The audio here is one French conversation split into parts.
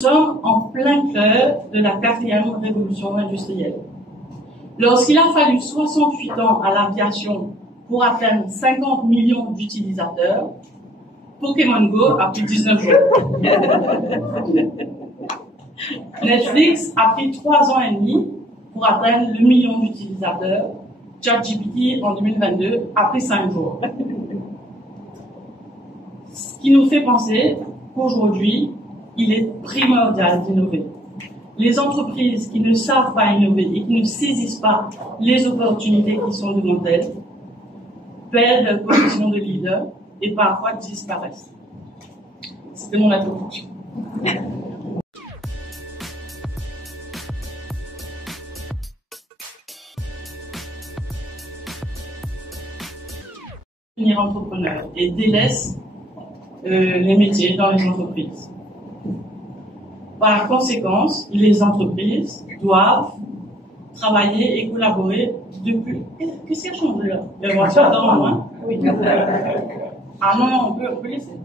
Nous sommes en plein cœur de la 4e révolution industrielle. Lorsqu'il a fallu 68 ans à l'aviation pour atteindre 50 millions d'utilisateurs, Pokémon Go a pris 19 jours. Netflix a pris 3 ans et demi pour atteindre le million d'utilisateurs. ChatGPT en 2022 a pris 5 jours. Ce qui nous fait penser qu'aujourd'hui, il est primordial d'innover. Les entreprises qui ne savent pas innover et qui ne saisissent pas les opportunités qui sont devant elles perdent leur position de leader et parfois disparaissent. C'était mon introduction. Devenir entrepreneur et délaisse les métiers dans les entreprises. Par conséquent, les entreprises doivent travailler et collaborer depuis... Qu'est-ce qui a changé là? La voiture dans moins. Oui. Ah non, on peut laisser.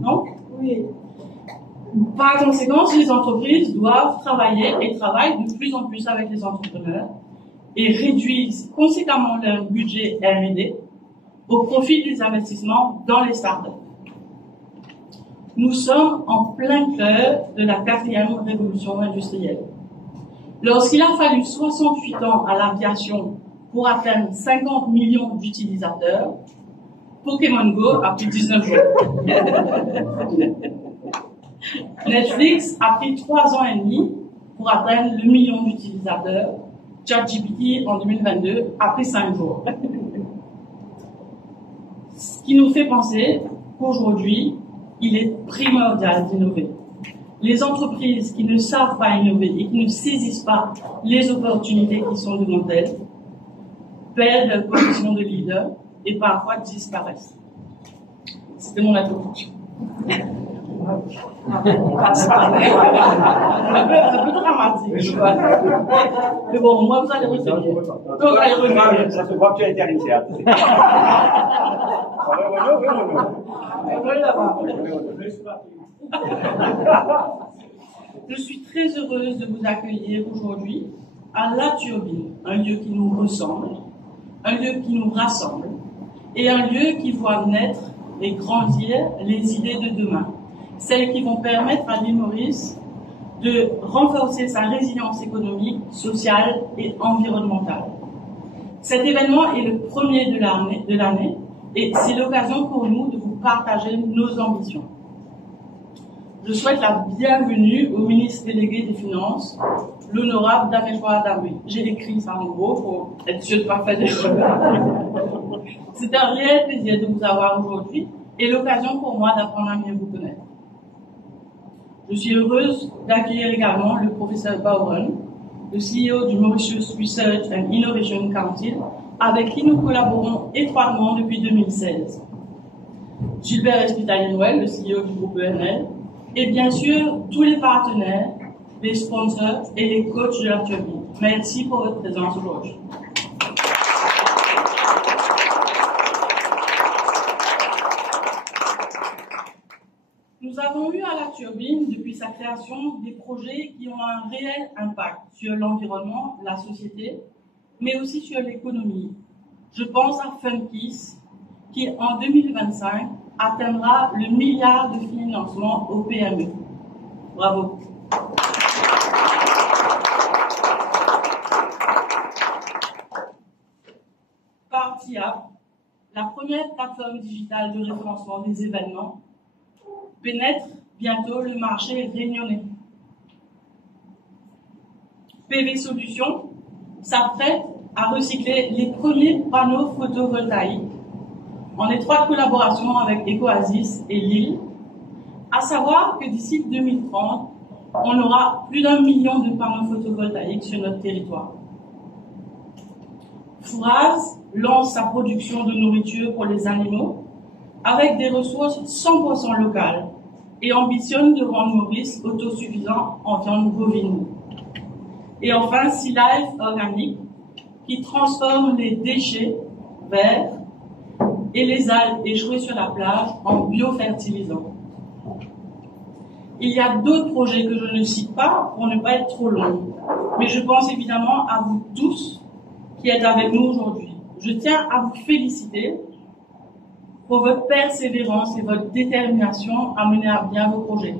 Non? Oui. Par conséquent, les entreprises doivent travailler et travaillent de plus en plus avec les entrepreneurs et réduisent conséquemment leur budget R&D au profit des investissements dans les startups. Nous sommes en plein cœur de la 4e révolution industrielle. Lorsqu'il a fallu 68 ans à l'aviation pour atteindre 50 millions d'utilisateurs, Pokémon Go a pris 19 jours. Netflix a pris 3 ans et demi pour atteindre le million d'utilisateurs. ChatGPT en 2022 a pris 5 jours. Ce qui nous fait penser qu'aujourd'hui, il est primordial d'innover. Les entreprises qui ne savent pas innover et qui ne saisissent pas les opportunités qui sont devant elles perdent leur position de leader et parfois disparaissent. C'était mon introduction. Un peu dramatique. Mais bon, moi, vous allez retenir. Ça se voit que tu as été initial. Je suis très heureuse de vous accueillir aujourd'hui à La Turbine, un lieu qui nous ressemble, un lieu qui nous rassemble et un lieu qui voit naître et grandir les idées de demain, celles qui vont permettre à l'île Maurice de renforcer sa résilience économique, sociale et environnementale. Cet événement est le premier de l'année et c'est l'occasion pour nous de vous partager nos ambitions. Je souhaite la bienvenue au ministre délégué des Finances, l'honorable Damejoa Adamé. J'ai écrit ça en gros pour être sûr de ne pas faire d'erreur. C'est un réel plaisir de vous avoir aujourd'hui et l'occasion pour moi d'apprendre à mieux vous connaître. Je suis heureuse d'accueillir également le professeur Bauren, le CEO du Mauritius Research and Innovation Council, avec qui nous collaborons étroitement depuis 2016. Gilbert Espitalier-Noël, le CEO du groupe ENL, et bien sûr tous les partenaires, les sponsors et les coachs de La Turbine. Merci pour votre présence aujourd'hui. Nous avons eu à La Turbine, depuis sa création, des projets qui ont un réel impact sur l'environnement, la société, mais aussi sur l'économie. Je pense à Funkies, qui en 2025 atteindra le milliard de financement au PME. Bravo. Partia, la première plateforme digitale de référencement des événements, pénètre bientôt le marché réunionnais. PV Solutions s'apprête à recycler les premiers panneaux photovoltaïques en étroite collaboration avec Ecoasis et Lille, à savoir que d'ici 2030, on aura plus d'1 million de panneaux photovoltaïques sur notre territoire. Fouraz lance sa production de nourriture pour les animaux avec des ressources 100% locales et ambitionne de rendre Maurice autosuffisant en viande bovine. Et enfin, Sea Life Organique, qui transforme les déchets verts et les algues échouées sur la plage en biofertilisants. Il y a d'autres projets que je ne cite pas pour ne pas être trop long, mais je pense évidemment à vous tous qui êtes avec nous aujourd'hui. Je tiens à vous féliciter pour votre persévérance et votre détermination à mener à bien vos projets.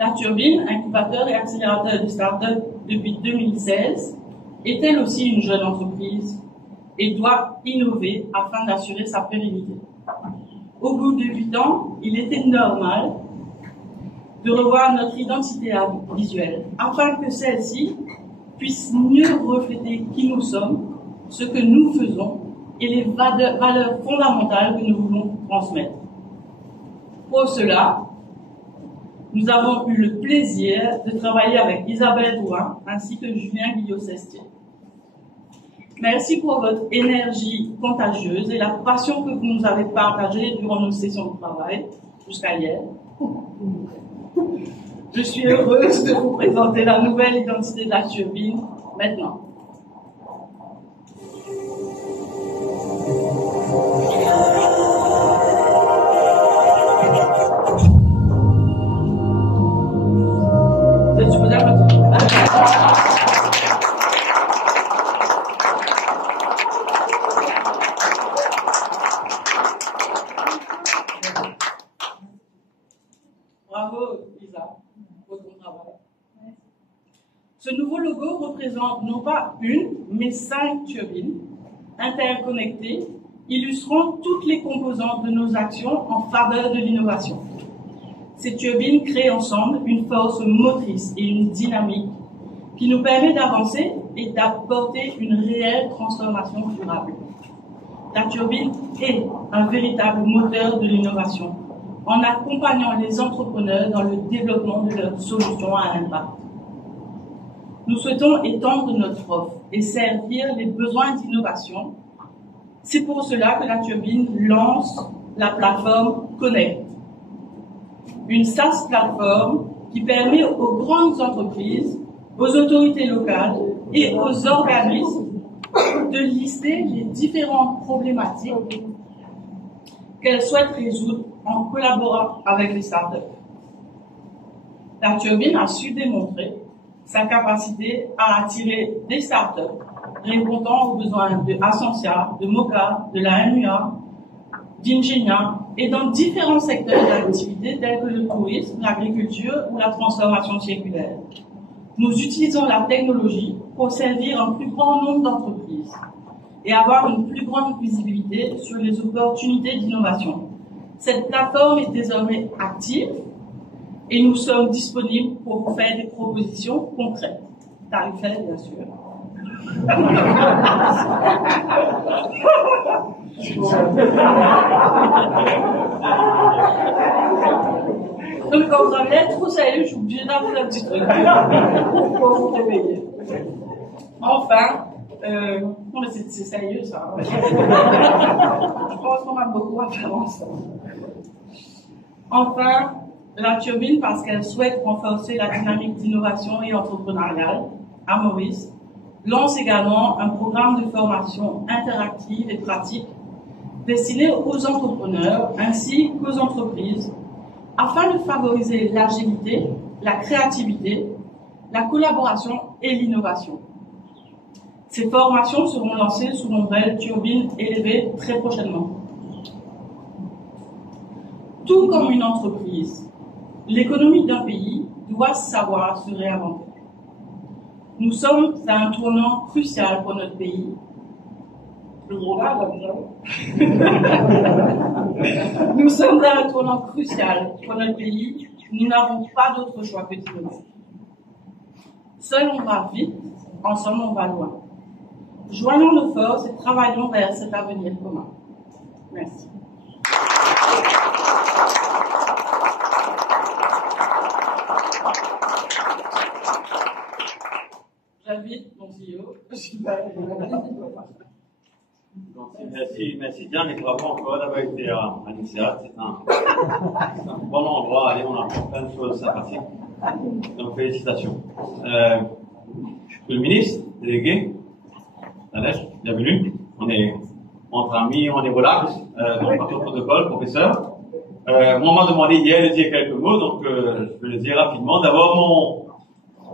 La Turbine, incubateur et accélérateur de start-up depuis 2016, est elle aussi une jeune entreprise et doit innover afin d'assurer sa pérennité. Au bout de 8 ans, il était normal de revoir notre identité visuelle afin que celle-ci puisse mieux refléter qui nous sommes, ce que nous faisons et les valeurs fondamentales que nous voulons transmettre. Pour cela, nous avons eu le plaisir de travailler avec Isabelle Drouin ainsi que Julien Guillot-Sestier. Merci pour votre énergie contagieuse et la passion que vous nous avez partagée durant nos sessions de travail jusqu'à hier. Je suis heureuse de vous présenter la nouvelle identité de la Turbine maintenant. Bravo, Lisa, pour ton travail. Ce nouveau logo représente non pas une, mais 5 turbines interconnectées, illustrant toutes les composantes de nos actions en faveur de l'innovation. Ces turbines créent ensemble une force motrice et une dynamique qui nous permet d'avancer et d'apporter une réelle transformation durable. La turbine est un véritable moteur de l'innovation en accompagnant les entrepreneurs dans le développement de leurs solutions à impact. Nous souhaitons étendre notre offre et servir les besoins d'innovation. C'est pour cela que la Turbine lance la plateforme Connect, une SaaS plateforme qui permet aux grandes entreprises, aux autorités locales et aux organismes de lister les différentes problématiques qu'elles souhaitent résoudre en collaborant avec les startups. La Turbine a su démontrer sa capacité à attirer des startups répondant aux besoins de Ascensia, de Moka, de la MUA, d'Ingenia et dans différents secteurs d'activité tels que le tourisme, l'agriculture ou la transformation circulaire. Nous utilisons la technologie pour servir un plus grand nombre d'entreprises et avoir une plus grande visibilité sur les opportunités d'innovation. Cette plateforme est désormais active et nous sommes disponibles pour vous faire des propositions concrètes, tarifaires bien sûr. Donc quand vous avez l'air trop sérieux, je suis obligée d'avouer un petit truc pour vous réveiller. Enfin, non mais c'est sérieux ça. Je pense qu'on a beaucoup à faire ensemble. Enfin, la Turbine, parce qu'elle souhaite renforcer la dynamique d'innovation et entrepreneuriale à Maurice, lance également un programme de formation interactive et pratique destiné aux entrepreneurs ainsi qu'aux entreprises afin de favoriser l'agilité, la créativité, la collaboration et l'innovation. Ces formations seront lancées sous l'ombrelle Turbine élevée très prochainement. Tout comme une entreprise, l'économie d'un pays doit savoir se réinventer. Nous sommes à un tournant crucial pour notre pays. Le gros là, Nous sommes à un tournant crucial pour notre pays. Nous n'avons pas d'autre choix que d'innover. Seul on va vite, ensemble on va loin. Joignons nos forces et travaillons vers cet avenir commun. Merci. J'invite mon CEO. Merci Diane et bravo encore d'avoir été à l'INSEAD. C'est un bon endroit à aller, on apprend plein de choses sympathiques. Donc félicitations. Je suis le ministre délégué, Nadège, bienvenue. On est entre amis, on est relax, donc pas de protocole, professeur. Moi, on m'a demandé hier de dire quelques mots, donc je vais le dire rapidement. D'abord,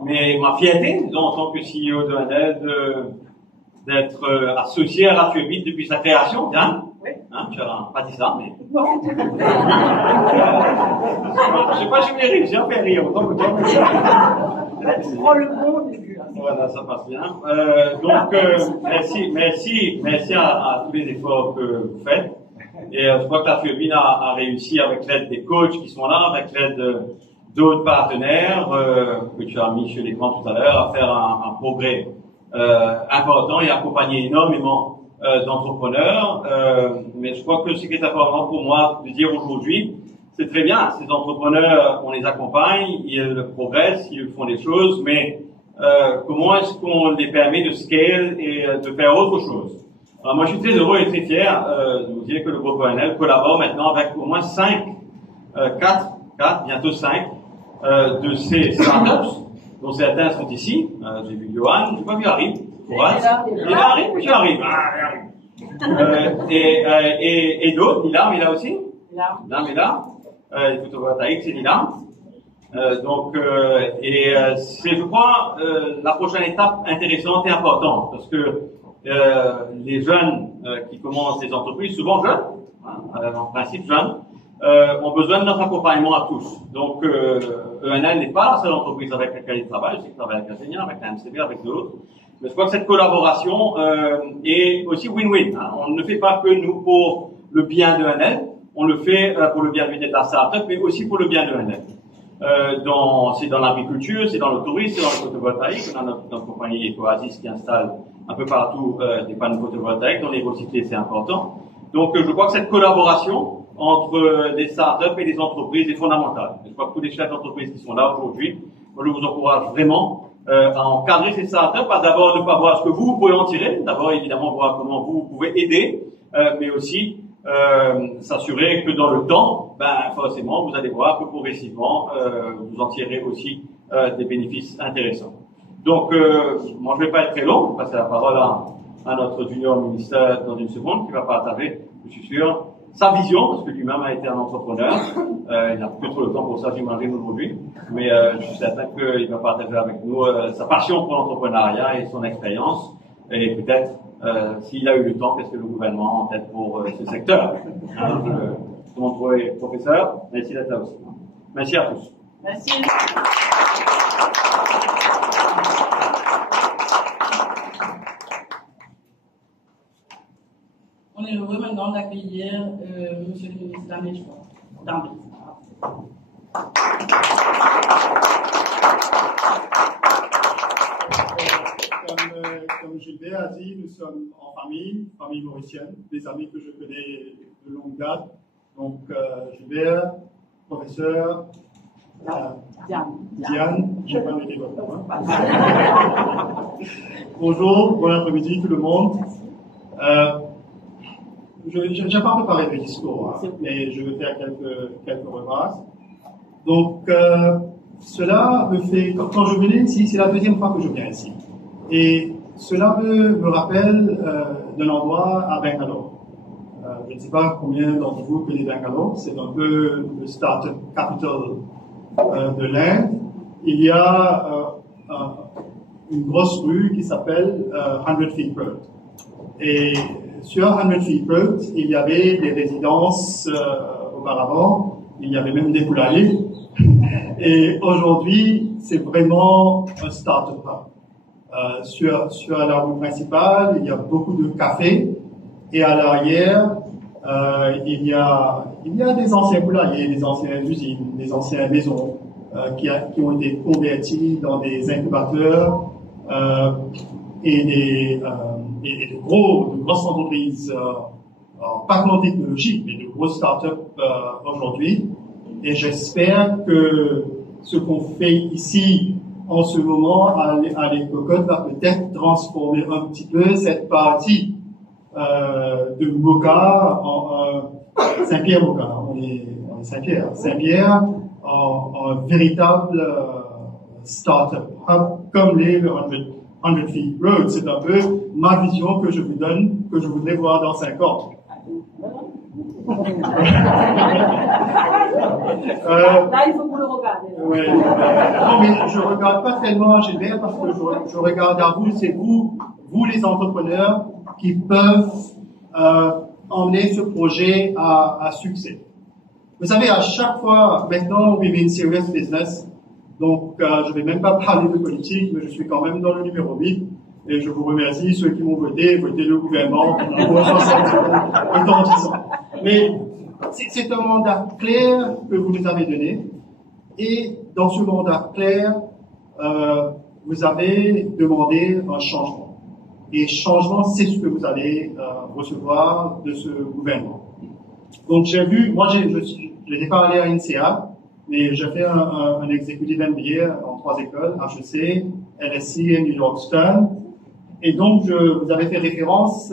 ma fierté, disons, en tant que CEO de NL, d'être associé à la Turbine depuis sa création, bien. Oui. Hein, tu n'as pas dit ça, mais... Non. Je sais pas si je vais rire, j'ai un peu rire, autant que toi. Tu prends le bon au début. Voilà, ça passe bien. Donc, merci à tous les efforts que vous faites. Et je crois que la Turbine a réussi avec l'aide des coachs qui sont là, avec l'aide d'autres partenaires que tu as mis sur l'écran tout à l'heure, à faire un progrès important et accompagner énormément d'entrepreneurs. Mais je crois que ce qui est important pour moi de dire aujourd'hui, c'est très bien, ces entrepreneurs, on les accompagne, ils progressent, ils font des choses, mais comment est-ce qu'on les permet de scale et de faire autre chose? Alors moi, je suis très heureux et très fier de vous dire que le groupe ONL collabore maintenant avec au moins 4, bientôt 5 de ces startups, dont certains sont ici. J'ai vu Johan, j'ai pas vu Harry. Il arrive, tu arrives. Et d'autres, Nilam est là aussi. Nilam est là. Les photovoltaïques, c'est Nilam. C'est, je crois, la prochaine étape intéressante et importante, parce que les jeunes qui commencent des entreprises, souvent jeunes, en principe jeunes, ont besoin de notre accompagnement à tous. Donc, ENL n'est pas la seule entreprise avec laquelle ils travaillent. Je sais qu'ils travaillent avec Ingénieur, avec la MCB, avec d'autres. Mais je crois que cette collaboration est aussi win-win. Hein. On ne fait pas que nous pour le bien de ENL, on le fait pour le bien de la startup, mais aussi pour le bien de ENL. C'est dans l'agriculture, c'est dans le tourisme, c'est dans le photovoltaïque. On a notre compagnie Ecoasis qui installe un peu partout des panneaux photovoltaïques. Dans les recyclés, c'est important. Donc, je crois que cette collaboration entre les startups et les entreprises est fondamentale. Je crois que tous les chefs d'entreprise qui sont là aujourd'hui, moi, je vous encourage vraiment à encadrer ces startups, à d'abord ne pas voir ce que vous pouvez en tirer, d'abord évidemment voir comment vous pouvez aider, mais aussi s'assurer que dans le temps, forcément, vous allez voir que progressivement, vous en tirez aussi des bénéfices intéressants. Donc, moi je ne vais pas être très long, je vais passer la parole à notre junior ministère dans une seconde, qui va partager, je suis sûr, sa vision, parce que lui-même a été un entrepreneur. Il n'a plus trop le temps pour ça, j'imagine, aujourd'hui. Mais je suis certain qu'il va partager avec nous sa passion pour l'entrepreneuriat et son expérience. Et peut-être, s'il a eu le temps, qu'est-ce que le gouvernement a en tête pour ce secteur. Alors, mon professeur, merci d'être là aussi. Merci à tous. Merci. On est heureux maintenant d'accueillir Monsieur le ministre d'Amérique. Comme Gilbert a dit, nous sommes en famille mauricienne, des amis que je connais de longue date. Donc, Gilbert, professeur, Diane, j'ai pas noté votre nom. Bonjour, bon après-midi tout le monde. Je n'ai pas préparé de discours, mais je vais faire quelques remarques. Donc, cela me fait, quand je venais ici, c'est la deuxième fois que je viens ici. Et cela me rappelle d'un endroit à Bangalore. Je ne sais pas combien d'entre vous connaissez Bangalore, c'est un peu le startup capital de l'Inde. Il y a une grosse rue qui s'appelle 100 Feet Road. Et sur 100 Feet Road, il y avait des résidences auparavant, il y avait même des poulaillers. Et aujourd'hui, c'est vraiment un startup hub. Sur la rue principale, il y a beaucoup de cafés et à l'arrière, il y a des anciens poulaillers, des anciennes usines, des anciennes maisons qui ont été converties dans des incubateurs et de grosses entreprises, pas que technologique, mais de grosses startups aujourd'hui. Et j'espère que ce qu'on fait ici en ce moment à l'Écocote va peut-être transformer un petit peu cette partie de Moka en Saint-Pierre-Moka. On est Saint-Pierre. Saint-Pierre en véritable startup hub comme les 100 Feet Road. C'est un peu ma vision que je vous donne, que je voudrais voir dans 5 ans. Là, il faut que vous le regardez. Ouais. Non, mais je regarde pas tellement Gilbert parce que je regarde à vous, c'est vous les entrepreneurs qui peuvent emmener ce projet à succès. Vous savez, à chaque fois, maintenant, we mean serious business. Donc, je vais même pas parler de politique, mais je suis quand même dans le numéro 8. Et je vous remercie, ceux qui m'ont voté le gouvernement pour 70 ans. Mais c'est un mandat clair que vous nous avez donné. Et dans ce mandat clair, vous avez demandé un changement. Et changement, c'est ce que vous allez recevoir de ce gouvernement. Donc j'ai vu, moi je n'étais pas allé à NCA, mais j'ai fait un executive MBA en 3 écoles, HEC, LSE et New York Stern. Et donc vous avez fait référence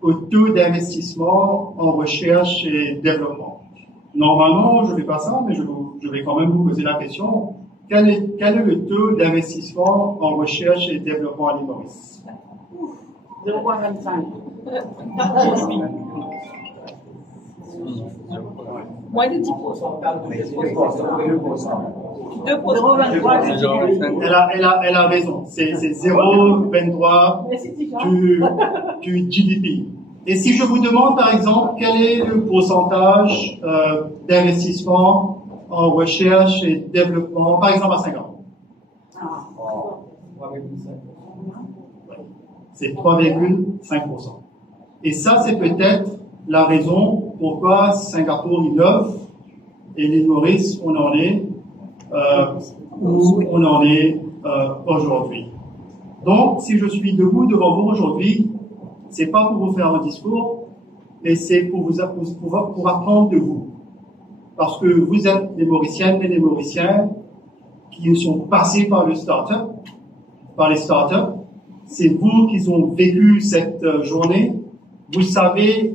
au taux d'investissement en recherche et développement. Normalement, je ne fais pas ça, mais je vais quand même vous poser la question. Quel est le taux d'investissement en recherche et développement à l'île Maurice? 0,25. Moins de 10%. 2%. Elle a raison. C'est 0,23 du GDP. Et si je vous demande, par exemple, quel est le pourcentage d'investissement en recherche et développement, par exemple à 5 ans? C'est 3,5%. Et ça, c'est peut-être la raison pourquoi Singapour innove et l'île Maurice, on en est où on en est aujourd'hui. Donc, si je suis debout devant vous aujourd'hui, c'est pas pour vous faire un discours, mais c'est pour apprendre de vous. Parce que vous êtes des Mauriciennes et des Mauriciens qui sont passés par les startups. C'est vous qui ont vécu cette journée. Vous savez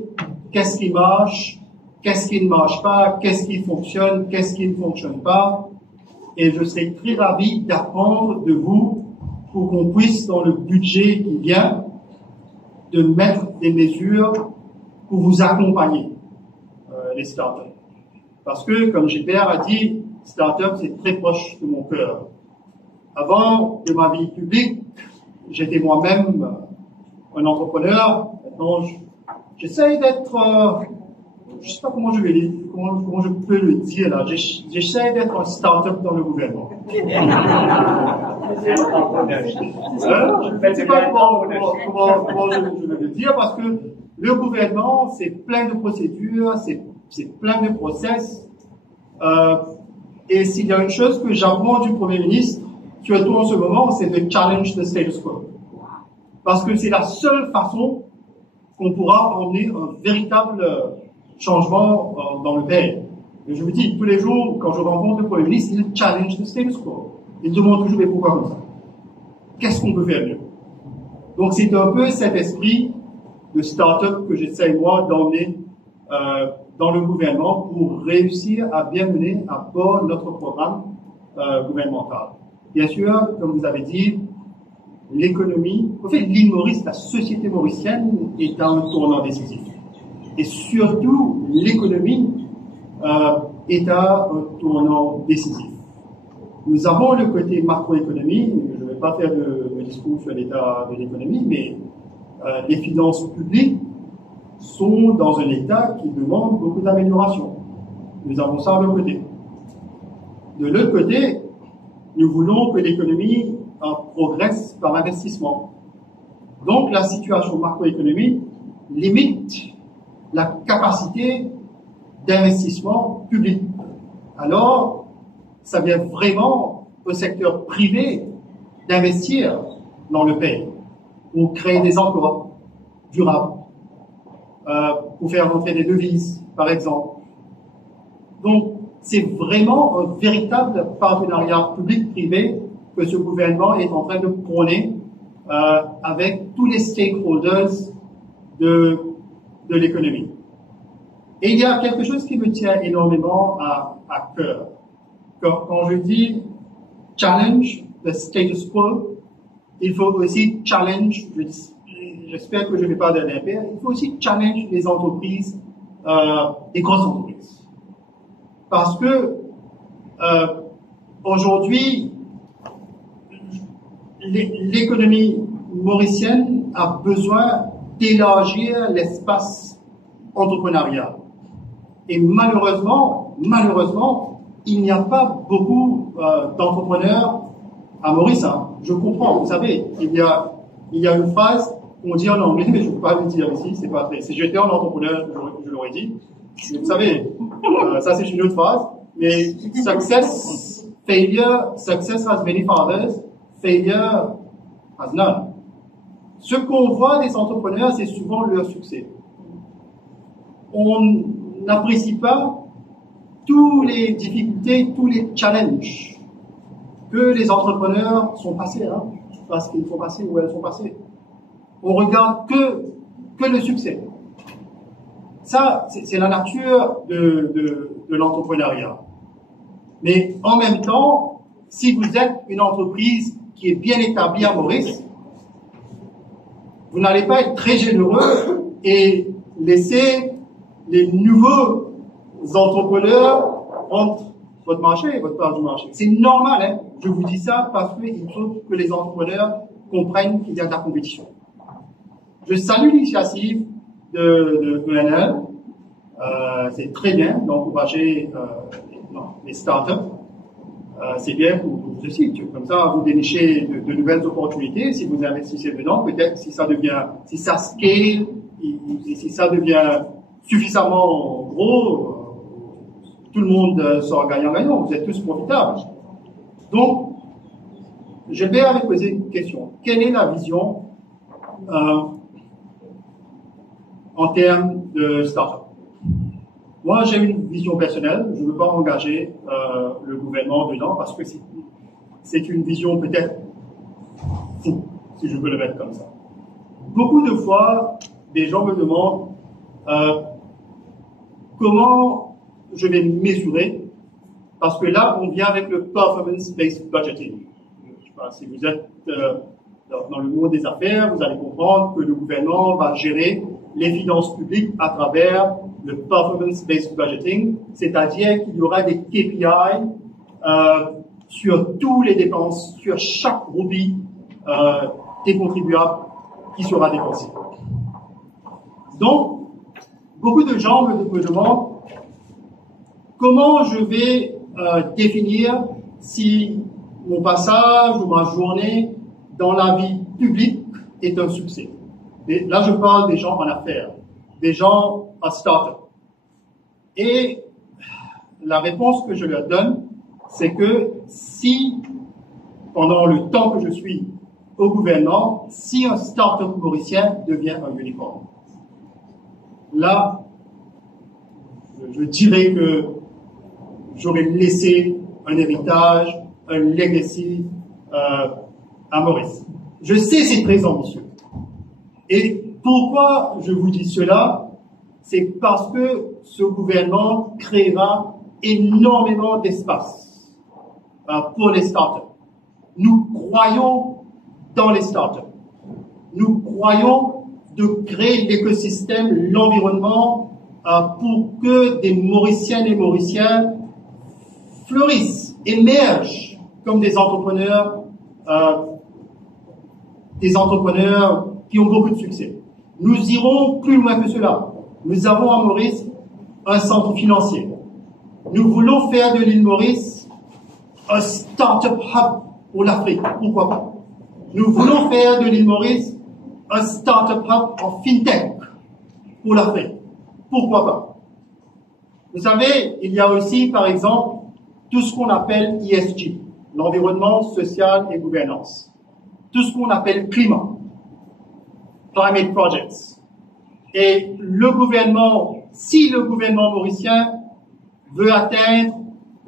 qu'est-ce qui marche, qu'est-ce qui ne marche pas, qu'est-ce qui fonctionne, qu'est-ce qui ne fonctionne pas. Et je serai très ravi d'apprendre de vous pour qu'on puisse, dans le budget qui vient, de mettre des mesures pour vous accompagner, les startups. Parce que, comme Gilbert a dit, startup, c'est très proche de mon cœur. Avant de ma vie publique, j'étais moi-même un entrepreneur. Maintenant, j'essaye d'être, je sais pas comment je vais dire, comment je peux le dire là. J'essaie d'être un start-up dans le gouvernement. Je ne sais pas comment je vais le dire parce que le gouvernement, c'est plein de procédures, c'est plein de process. Et s'il y a une chose que j'apprends du Premier ministre, surtout en ce moment, c'est de challenge the status quo. Parce que c'est la seule façon qu'on pourra emmener un véritable changement dans le pays. Et je vous dis, tous les jours, quand je rencontre le Premier ministre, il challenge the status quo. Il demande toujours, mais pourquoi comme ça? Qu'est-ce qu'on peut faire mieux? Donc c'est un peu cet esprit de start-up que j'essaie, moi, d'emmener dans le gouvernement pour réussir à bien mener à bord notre programme gouvernemental. Bien sûr, comme vous avez dit, l'économie, en fait, l'île Maurice, la société mauricienne est à un tournant décisif. Et surtout, l'économie est à un tournant décisif. Nous avons le côté macroéconomie, je ne vais pas faire de discours sur l'état de l'économie, mais les finances publiques sont dans un état qui demande beaucoup d'amélioration. Nous avons ça d'un côté. De l'autre côté, nous voulons que l'économie progresse par l'investissement. Donc, la situation macroéconomique limite la capacité d'investissement public. Alors, ça vient vraiment au secteur privé d'investir dans le pays pour créer des emplois durables, pour faire rentrer des devises, par exemple. Donc, c'est vraiment un véritable partenariat public-privé que ce gouvernement est en train de prôner avec tous les stakeholders de l'économie. Et il y a quelque chose qui me tient énormément à cœur. Quand je dis challenge the status quo, il faut aussi challenge, j'espère que je ne vais pas donner un père, il faut aussi challenge les entreprises des grosses entreprises. Parce que aujourd'hui, l'économie mauricienne a besoin d'élargir l'espace entrepreneurial. Et malheureusement, il n'y a pas beaucoup d'entrepreneurs à Maurice. Hein. Je comprends, vous savez, il y a une phrase qu'on dit en anglais, mais je ne peux pas le dire ici, c'est pas très. Si j'étais un entrepreneur, je l'aurais dit. Vous savez, ça c'est une autre phrase. Mais success has many fathers, failure has none. Ce qu'on voit des entrepreneurs, c'est souvent leur succès. On n'apprécie pas toutes les difficultés, tous les challenges que les entrepreneurs sont passés, hein, parce qu'ils sont passés ou elles sont passées. On regarde que le succès. Ça, c'est la nature de l'entrepreneuriat. Mais en même temps, si vous êtes une entreprise qui est bien établie à Maurice, vous n'allez pas être très généreux et laisser les nouveaux entrepreneurs entre votre marché et votre part du marché. C'est normal, hein. Je vous dis ça parce qu'il faut que les entrepreneurs comprennent qu'il y a de la compétition. Je salue l'initiative de ENL. C'est très bien d'encourager les startups. C'est bien pour vous aussi. Comme ça, vous dénichez de nouvelles opportunités. Si vous investissez dedans, peut-être si ça scale, si ça devient suffisamment gros, tout le monde sera gagnant-gagnant. Vous êtes tous profitables. Donc, je vais vous poser une question. Quelle est la vision en termes de start-up? Moi, j'ai une vision personnelle. Je ne veux pas engager le gouvernement dedans parce que c'est une vision peut-être fou, si je peux le mettre comme ça. Beaucoup de fois, des gens me demandent comment je vais mesurer, parce que là, on vient avec le performance-based budgeting. Je sais pas, si vous êtes dans le monde des affaires, vous allez comprendre que le gouvernement va gérer les finances publiques à travers le performance-based budgeting, c'est-à-dire qu'il y aura des KPI sur tous les dépenses, sur chaque rubis des contribuables qui sera dépensé. Donc, beaucoup de gens me demandent comment je vais définir si mon passage ou ma journée dans la vie publique est un succès. Et là, je parle des gens en affaires, des gens en start-up. Et la réponse que je leur donne, c'est que si, pendant le temps que je suis au gouvernement, si un start-up mauricien devient un unicorn, là, je dirais que j'aurais laissé un héritage, un legacy à Maurice. Je sais c'est très ambitieux. Et pourquoi je vous dis cela? C'est parce que ce gouvernement créera énormément d'espace pour les startups. Nous croyons dans les startups. Nous croyons de créer l'écosystème, l'environnement pour que des Mauriciennes et Mauriciens fleurissent, émergent comme des entrepreneurs qui ont beaucoup de succès. Nous irons plus loin que cela. Nous avons à Maurice un centre financier. Nous voulons faire de l'île Maurice un start-up hub pour l'Afrique. Pourquoi pas? Nous voulons faire de l'île Maurice un start-up hub en fintech pour l'Afrique. Pourquoi pas? Vous savez, il y a aussi, par exemple, tout ce qu'on appelle ESG, l'environnement social et gouvernance. Tout ce qu'on appelle climat, climate projects. Et le gouvernement, si le gouvernement mauricien veut atteindre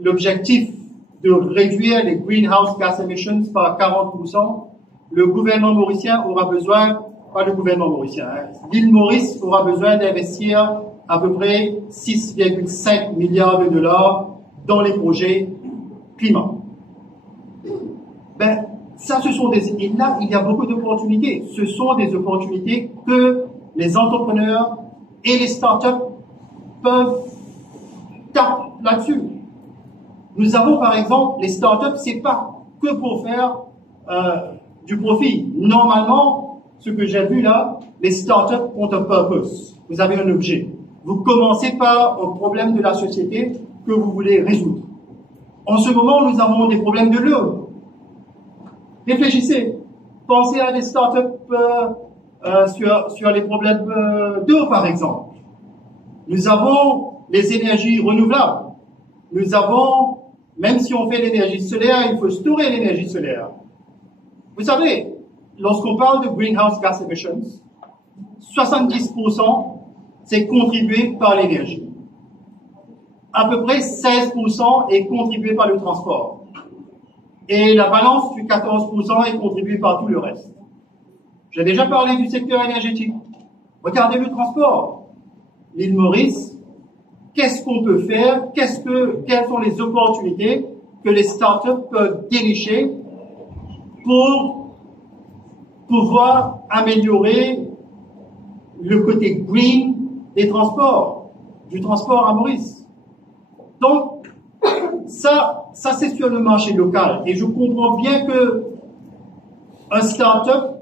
l'objectif de réduire les greenhouse gas emissions par 40%, le gouvernement mauricien aura besoin, pas le gouvernement mauricien, l'île Maurice aura besoin d'investir à peu près 6,5 milliards de dollars dans les projets climat. Ben, ça, et là, il y a beaucoup d'opportunités. Ce sont des opportunités que les entrepreneurs et les startups peuvent taper là-dessus. Nous avons par exemple les startups, c'est pas que pour faire du profit. Normalement, ce que j'ai vu là, les startups ont un purpose. Vous avez un objet. Vous commencez par un problème de la société que vous voulez résoudre. En ce moment, nous avons des problèmes de l'eau. Réfléchissez. Pensez à des startups sur les problèmes d'eau, par exemple. Nous avons les énergies renouvelables. Nous avons, même si on fait l'énergie solaire, il faut stocker l'énergie solaire. Vous savez, lorsqu'on parle de greenhouse gas emissions, 70% c'est contribué par l'énergie. À peu près 16% est contribué par le transport. Et la balance du 14% est contribuée par tout le reste. J'ai déjà parlé du secteur énergétique. Regardez le transport. L'île Maurice, qu'est-ce qu'on peut faire? Quelles sont les opportunités que les startups peuvent dénicher pour pouvoir améliorer le côté green des transports, du transport à Maurice. Donc, ça c'est sur le marché local. Et je comprends bien que un start-up,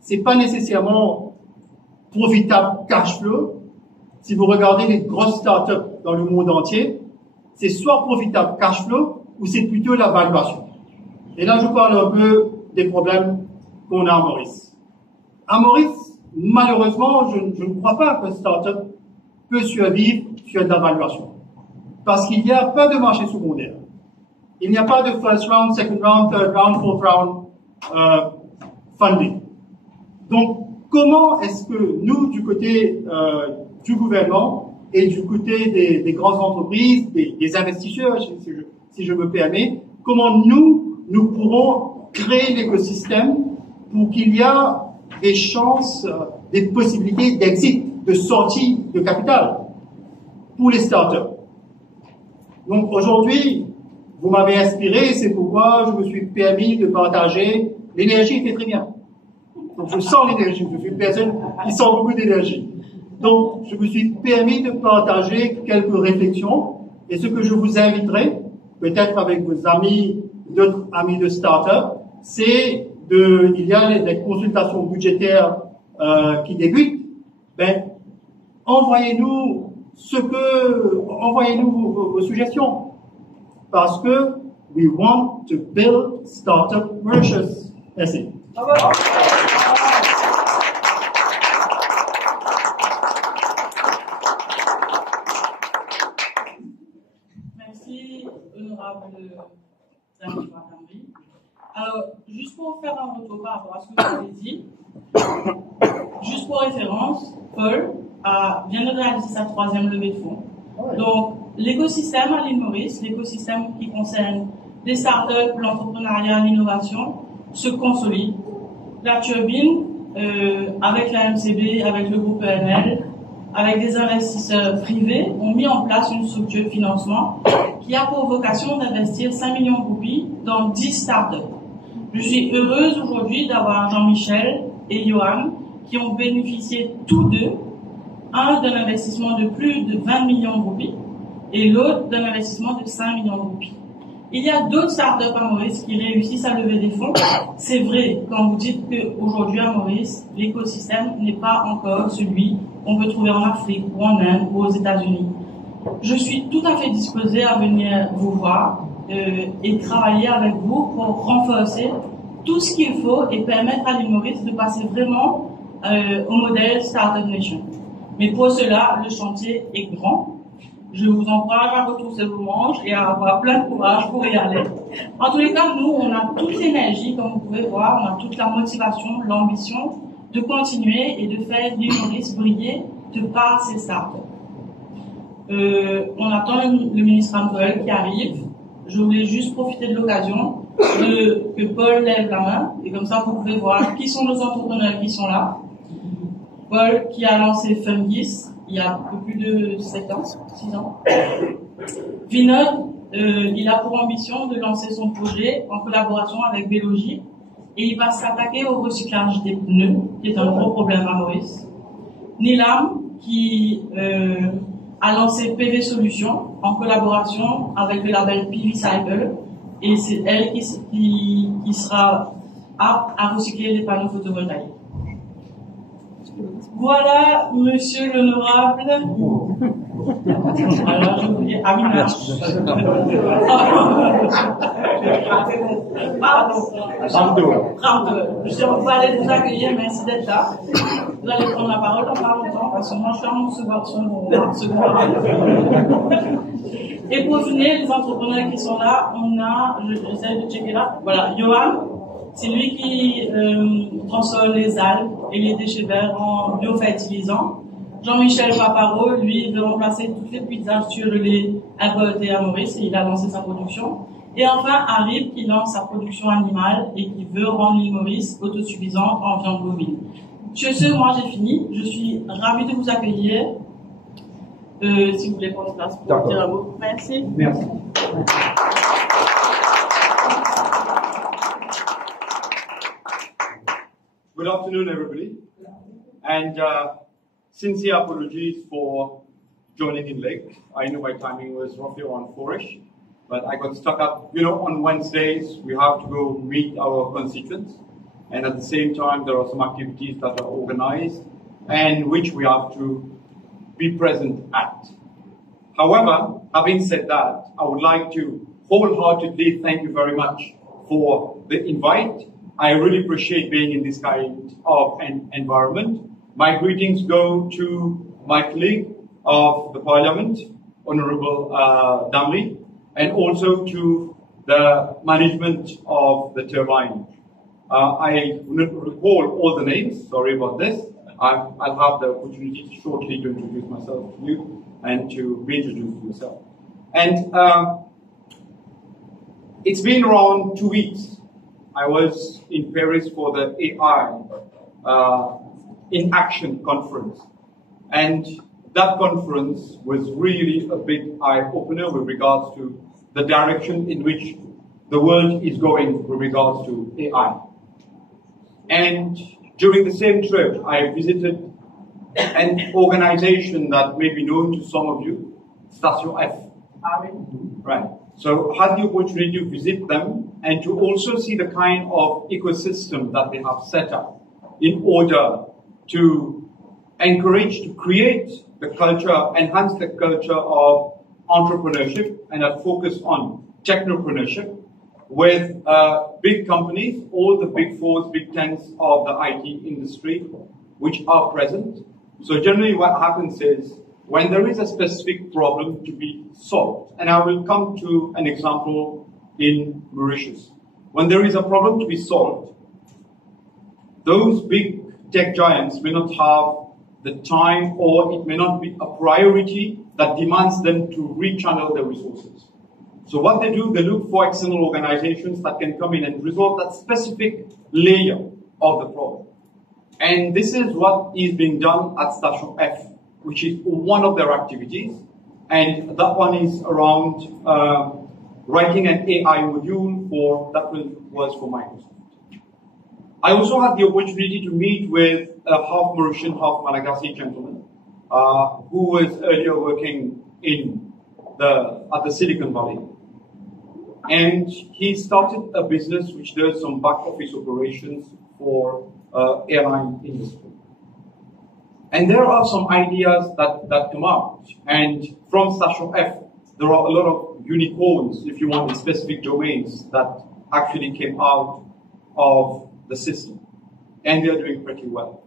c'est pas nécessairement profitable cash flow. Si vous regardez les grosses start-up dans le monde entier, c'est soit profitable cash flow ou c'est plutôt la valuation. Et là, je parle un peu des problèmes qu'on a à Maurice. À Maurice, malheureusement, je ne crois pas qu'un start-up peut survivre sur de la valuation. Parce qu'il n'y a pas de marché secondaire. Il n'y a pas de first round, second round, third round, fourth round funding. Donc, comment est-ce que nous, du côté du gouvernement et du côté des grandes entreprises, des investisseurs, si je me permets, comment nous pourrons créer l'écosystème pour qu'il y ait des chances, des possibilités d'exit, de sortie de capital pour les startups. Donc aujourd'hui, vous m'avez inspiré, c'est pourquoi je me suis permis de partager. L'énergie était très bien. Donc je sens l'énergie, je suis une personne qui sent beaucoup d'énergie. Donc je me suis permis de partager quelques réflexions et ce que je vous inviterai, peut-être avec vos amis, d'autres amis de start-up, c'est il y a des consultations budgétaires qui débutent, envoyez-nous vos suggestions. Parce que we want to build startup Mauritius. Merci. Merci, honorable Zambie. Alors, juste pour faire un retour par rapport à ce que vous avez dit, juste pour référence, Paul vient de réaliser sa 3e levée de fonds. Donc, l'écosystème à l'île Maurice, l'écosystème qui concerne les startups, l'entrepreneuriat, l'innovation, se consolide. La turbine, avec la MCB, avec le groupe ENL, avec des investisseurs privés, ont mis en place une structure de financement qui a pour vocation d'investir 5 millions de roupies dans 10 startups. Je suis heureuse aujourd'hui d'avoir Jean-Michel et Johan qui ont bénéficié tous deux, un d'un investissement de plus de 20 millions de roupies et l'autre d'un investissement de 5 millions de roupies. Il y a d'autres startups à Maurice qui réussissent à lever des fonds. C'est vrai quand vous dites qu'aujourd'hui à Maurice, l'écosystème n'est pas encore celui qu'on peut trouver en Afrique ou en Inde ou aux États-Unis. Je suis tout à fait disposée à venir vous voir et travailler avec vous pour renforcer tout ce qu'il faut et permettre à l'île Maurice de passer vraiment au modèle Startup Nation. Mais pour cela, le chantier est grand. Je vous encourage à retrousser vos manches et à avoir plein de courage pour y aller. En tous les cas, nous, on a toute l'énergie, comme vous pouvez voir, on a toute la motivation, l'ambition de continuer et de faire l'île Maurice briller de par ces startups. On attend le ministre Ampoel qui arrive. Je voulais juste profiter de l'occasion que Paul lève la main et comme ça vous pouvez voir qui sont nos entrepreneurs qui sont là. Paul qui a lancé Fungis il y a un peu plus de 7 ans, 6 ans. Vinod, il a pour ambition de lancer son projet en collaboration avec Vélogie et il va s'attaquer au recyclage des pneus, qui est un gros problème à Maurice. Nilam, qui a lancé PV Solutions en collaboration avec le label PV Cycle, et c'est elle qui sera apte à recycler les panneaux photovoltaïques. Voilà, monsieur l'honorable. Alors, je vous dis Amina. Pardon. Je vais aller vous accueillir, merci d'être là. Vous allez prendre la parole dans pas longtemps, parce que moi, je suis à mon second. Et pour finir, les entrepreneurs qui sont là, on a, j'essaie de checker là, voilà, Johan. C'est lui qui transforme les algues et les déchets verts en biofertilisants. Jean-Michel Paparo, lui, veut remplacer toutes les pizzas sur le lait importé à Maurice et il a lancé sa production. Et enfin, Harib qui lance sa production animale et qui veut rendre l'île Maurice autosuffisante en viande bovine. Sur ce, moi j'ai fini. Je suis ravie de vous accueillir. Si vous voulez prendre place pour dire un mot. Merci. Merci. Good afternoon, everybody, and sincere apologies for joining in late. I knew my timing was roughly around 4ish, but I got stuck up. You know, on Wednesdays, we have to go meet our constituents, and at the same time, there are some activities that are organized and which we have to be present at. However, having said that, I would like to wholeheartedly thank you very much for the invite. I really appreciate being in this kind of an environment. My greetings go to my colleague of the Parliament, Honorable Damli, and also to the management of the turbine. I will not recall all the names, sorry about this. I'll have the opportunity shortly to introduce myself to you and to reintroduce myself. And it's been around 2 weeks. I was in Paris for the AI in Action conference. And that conference was really a big eye-opener with regards to the direction in which the world is going with regards to AI. And during the same trip, I visited an organization that may be known to some of you, Station F. Right. So I had the opportunity to visit them and to also see the kind of ecosystem that they have set up in order to encourage, to create the culture, enhance the culture of entrepreneurship and a focus on technopreneurship with big companies, all the big fours, big tens of the IT industry, which are present. So generally what happens is when there is a specific problem to be solved, and I will come to an example in Mauritius. When there is a problem to be solved, those big tech giants may not have the time, or it may not be a priority that demands them to rechannel their resources. So what they do, they look for external organizations that can come in and resolve that specific layer of the problem. And this is what is being done at Station F, which is one of their activities. And that one is around writing an AI module that was for Microsoft. I also had the opportunity to meet with a half Mauritian, half Malagasy gentleman who was earlier working at the Silicon Valley. And he started a business which does some back office operations for airline industry. And there are some ideas that come out. And from Station F, there are a lot of unicorns, if you want, in specific domains that actually came out of the system. And they're doing pretty well.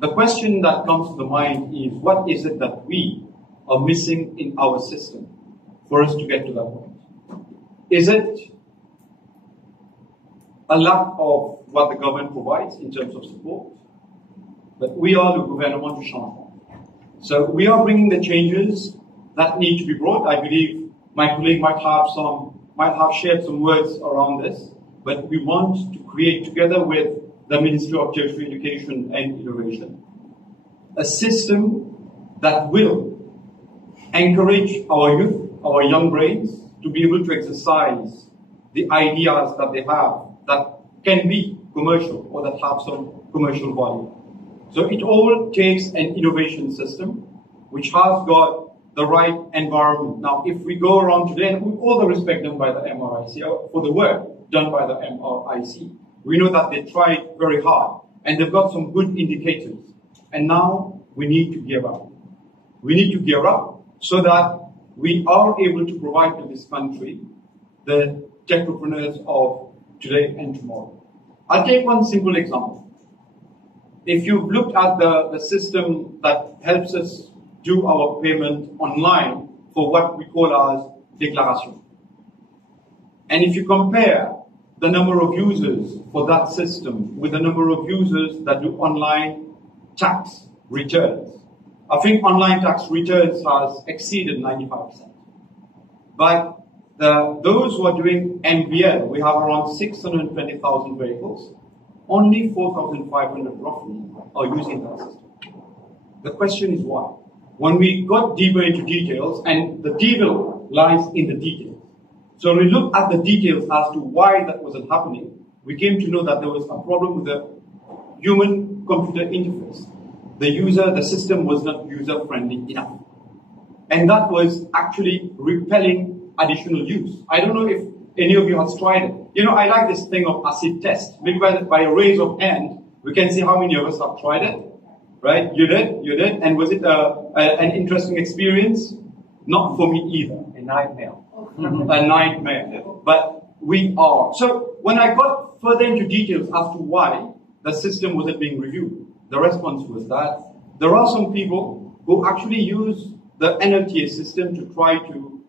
The question that comes to the mind is, what is it that we are missing in our system for us to get to that point? Is it a lack of what the government provides in terms of support? But we are the gouvernement du changement. So we are bringing the changes that need to be brought. I believe my colleague might have shared some words around this, but we want to create, together with the Ministry of Tertiary Education and Innovation, a system that will encourage our youth, our young brains, to be able to exercise the ideas that they have that can be commercial or that have some commercial value. So it all takes an innovation system which has got the right environment. Now, if we go around today, and with all the respect done by the MRIC, for the work done by the MRIC, we know that they tried very hard, and they've got some good indicators. And now we need to gear up. We need to gear up so that we are able to provide to this country the technopreneurs of today and tomorrow. I'll take one simple example. If you've looked at the system that helps us do our payment online for what we call as declaration, and if you compare the number of users for that system with the number of users that do online tax returns, I think online tax returns has exceeded 95%. But those who are doing MVL, we have around 620,000 vehicles. Only 4,500 roughly are using that system. The question is why? When we got deeper into details, and the devil lies in the details. So when we looked at the details as to why that wasn't happening, we came to know that there was a problem with the human-computer interface. The system was not user-friendly enough. And that was actually repelling additional use. I don't know if any of you has tried it. You know, I like this thing of acid test. Maybe by a raise of hand, we can see how many of us have tried it. Right? You did. And was it an interesting experience? Not for me either. A nightmare. A nightmare. But we are. So when I got further into details as to why the system wasn't being reviewed, the response was that there are some people who actually use the NLTA system to try to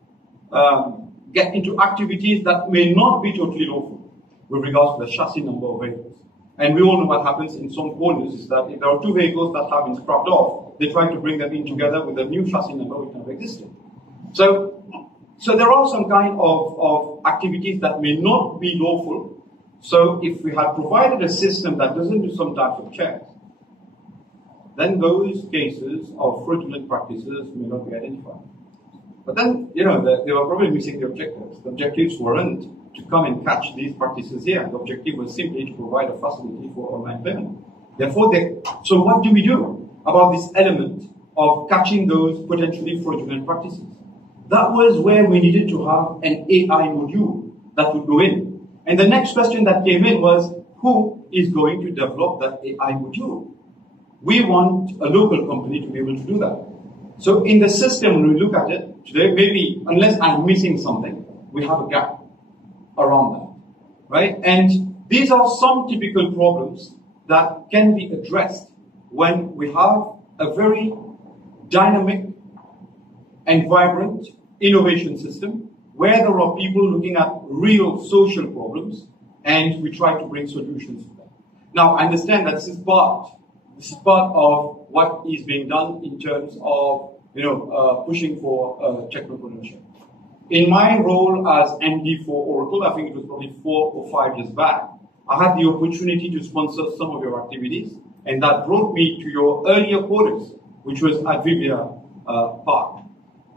get into activities that may not be totally lawful with regards to the chassis number of vehicles. And we all know what happens in some corners is that if there are two vehicles that have been scrapped off, they try to bring them in together with a new chassis number which never existed. So there are some kind of activities that may not be lawful. So if we had provided a system that doesn't do some types of checks, then those cases of fraudulent practices may not be identified. But then, you know, they were probably missing the objectives. The objectives weren't to come and catch these practices here. The objective was simply to provide a facility for online payment. Therefore, so what do we do about this element of catching those potentially fraudulent practices? That was where we needed to have an AI module that would go in. And the next question that came in was, who is going to develop that AI module? We want a local company to be able to do that. So in the system, when we look at it today, maybe, unless I'm missing something, we have a gap around that, right? And these are some typical problems that can be addressed when we have a very dynamic and vibrant innovation system where there are people looking at real social problems and we try to bring solutions to them. Now, I understand that this is part of what is being done in terms of, pushing for technopreneurship. In my role as MD for Oracle, I think it was probably 4 or 5 years back, I had the opportunity to sponsor some of your activities, and that brought me to your earlier quarters, which was at Vivia Park.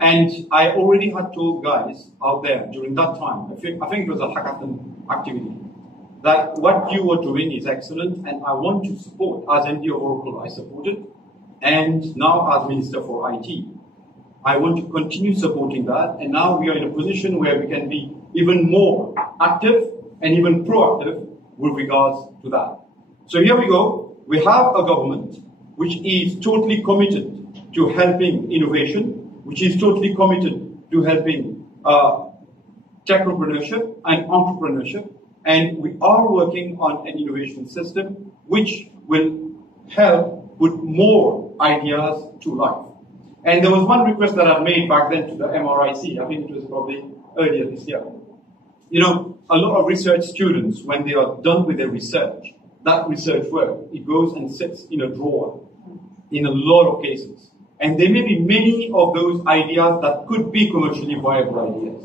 And I already had told guys out there during that time, I think it was a hackathon activity, that what you were doing is excellent, and I want to support. As MD of Oracle, I supported, and now as Minister for IT, I want to continue supporting that, and now we are in a position where we can be even more active and even proactive with regards to that. So here we go. We have a government which is totally committed to helping innovation, which is totally committed to helping technopreneurship and entrepreneurship, and we are working on an innovation system which will help put more ideas to life. And there was one request that I made back then to the MRIC, I think it was probably earlier this year. You know, a lot of research students, when they are done with their research, that research work, it goes and sits in a drawer in a lot of cases. And there may be many of those ideas that could be commercially viable ideas.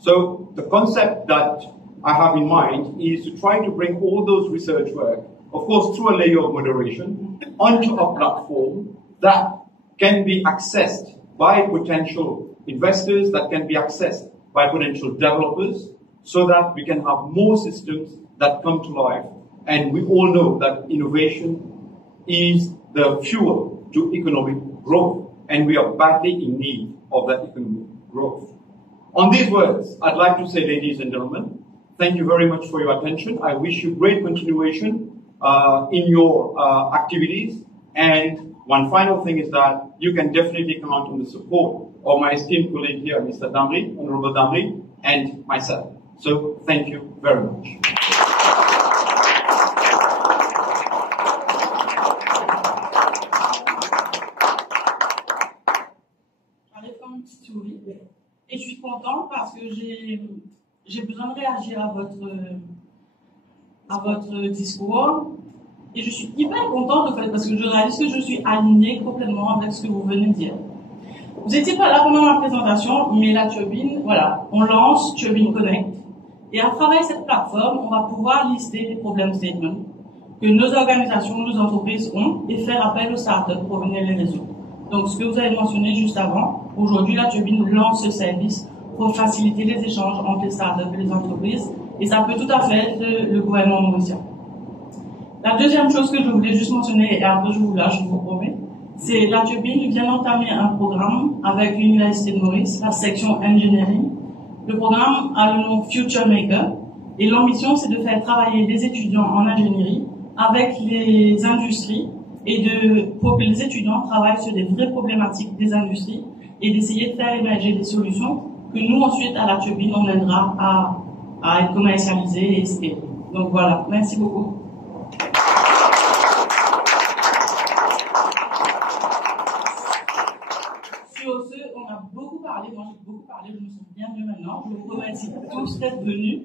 So the concept that I have in mind is to try to bring all those research work, of course through a layer of moderation, onto a platform that can be accessed by potential investors, that can be accessed by potential developers, so that we can have more systems that come to life. And we all know that innovation is the fuel to economic growth. and we are badly in need of that economic growth. On these words, I'd like to say, ladies and gentlemen, thank you very much for your attention. I wish you great continuation in your activities. And one final thing is that you can definitely count on the support of my esteemed colleague here, Mr. Damri, Honorable Damri, and myself. So thank you very much. Et je suis contente parce que j'ai besoin de réagir à votre discours. Et je suis hyper contente en fait parce que je réalise que je suis alignée complètement avec ce que vous venez de dire. Vous n'étiez pas là pendant ma présentation, mais la Turbine, voilà, on lance Turbine Connect. Et à travers cette plateforme, on va pouvoir lister les problème statements que nos organisations, nos entreprises ont et faire appel aux startups pour venir les résoudre. Donc, ce que vous avez mentionné juste avant, aujourd'hui, la Turbine lance ce service pour faciliter les échanges entre les startups et les entreprises. Et ça peut tout à fait être le gouvernement mauricien. La deuxième chose que je voulais juste mentionner, et après je vous lâche, je vous promets, c'est la Turbine vient d'entamer un programme avec l'Université de Maurice, la section Engineering. Le programme a le nom Future Maker. Et l'ambition, c'est de faire travailler les étudiants en ingénierie avec les industries et pour que les étudiants travaillent sur des vraies problématiques des industries et d'essayer de faire émerger des solutions que nous, ensuite, à la Turbine, on aidera à être commercialisées et scalées. Donc voilà, merci beaucoup. Sur ce, on a beaucoup parlé, moi j'ai beaucoup parlé, je me sens bien mieux maintenant. Je vous remercie tous d'être venus.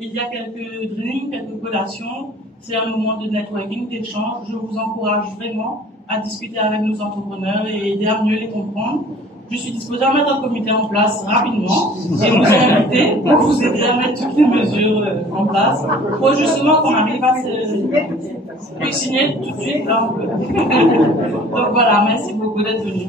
Il y a quelques drinks, quelques collations. C'est un moment de networking, d'échange. Je vous encourage vraiment à discuter avec nos entrepreneurs et aider à mieux les comprendre. Je suis disposée à mettre un comité en place rapidement et vous inviter pour vous aider à mettre toutes les mesures en place pour justement qu'on arrive à se signer tout de suite là. Donc voilà, merci beaucoup d'être venus.